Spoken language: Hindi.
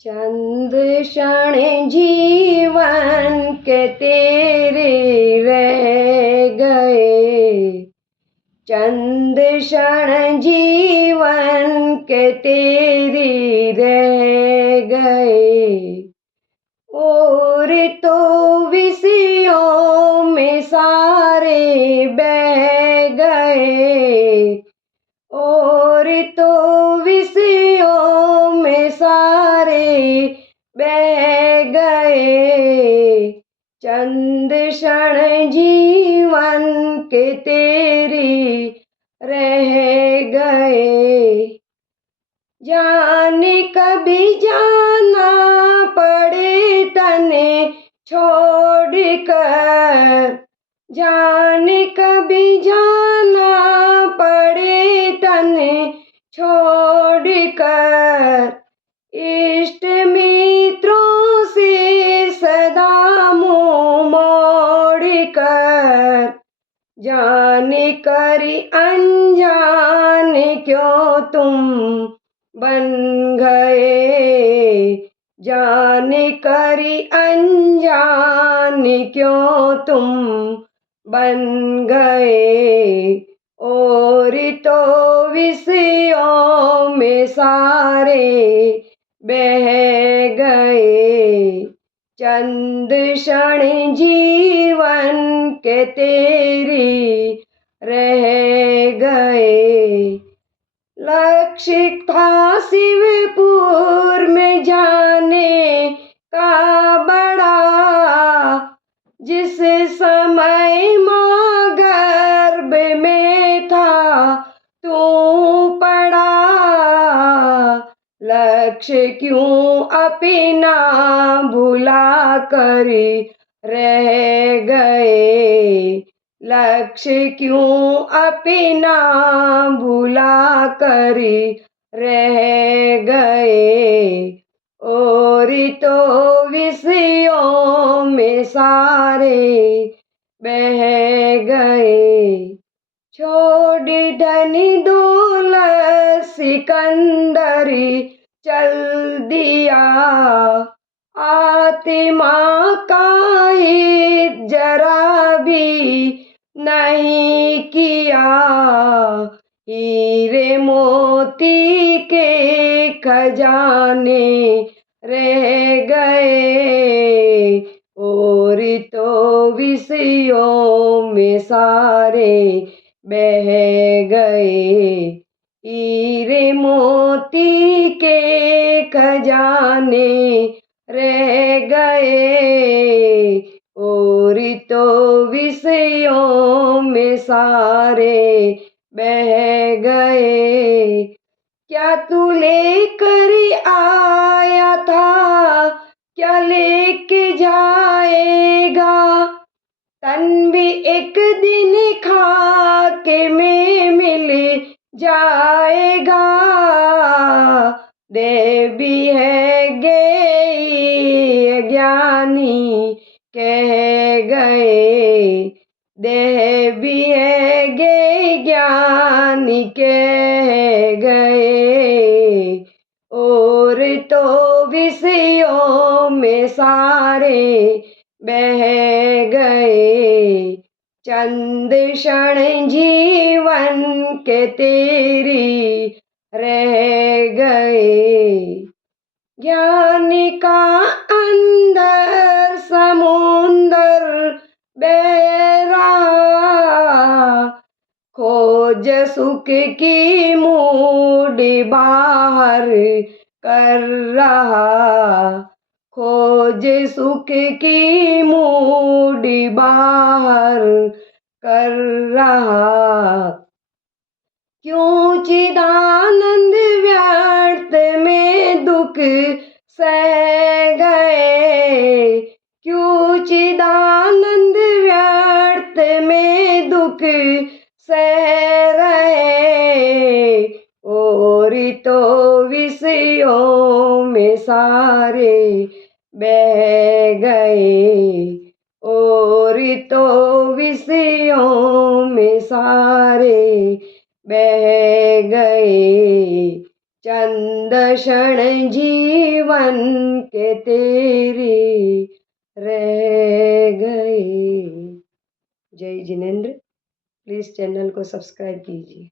चंद क्षण जीवन के तेरे रह गए, चंद क्षण जीवन के तेरे रह गए। और तो विषयों में सारे बह गए, और तो विषयों में सारे बह गए। चंद क्षण जीवन के तेरी रह गए। जाने कभी जाना पड़े तने छोड़कर, जाने कभी जाना पड़े तने छोड़कर। इष्ट मित्रों से सदा मुँह मोड़कर, जाने करी अनजाने क्यों तुम बन गए, जाने करी अनजाने क्यों तुम बन गए। और तो विषयों में सारे बह गए। चंद क्षण जीवन के तेरी रह गए। लक्ष्य था शिवपुर में जाने का बड़ा, जिस समय माँ गर्भ में था तू पड़ा। लक्ष्य क्यों अपना भुला कर रह गए, लक्ष्य क्यों अपना भुला कर रह गए। और तो विषयों में सारे बह गए। छोड़ धनी दौलत सिकंदर चल दिया, आत्मा का हित जरा भी नहीं किया। हीरे मोती के खजाने रह गए, और तो विषयों में सारे बह गए। हीरे मोती के खजाने रह गए, और तो विषयों में सारे बह गए। क्या तू लेकर आया था, क्या लेके जाएगा। तन भी एक दिन खाके में मिल जाएगा। देव भी है गए ज्ञानी कह गए, देह भी है गए ज्ञानी कह गए। और तो विषयों में सारे बह गए। चंद क्षण जीवन के तेरी रह गए। ज्ञान का अंदर समुंदर बह रहा, खोज सुख की मूडी बाहर कर रहा। खोज सुख की मूडी बाहर कर रहा। क्यों चिदानंद व्यर्थ में दुख सह गए, क्यों चिदानंद व्यर्थ में दुख सह रहे। और तो विषयों में सारे बह गए, और तो विषयों में सारे बह गए। चंद चंद क्षण जीवन के तेरे रह गए। जय जिनेंद्र। प्लीज़ चैनल को सब्सक्राइब कीजिए।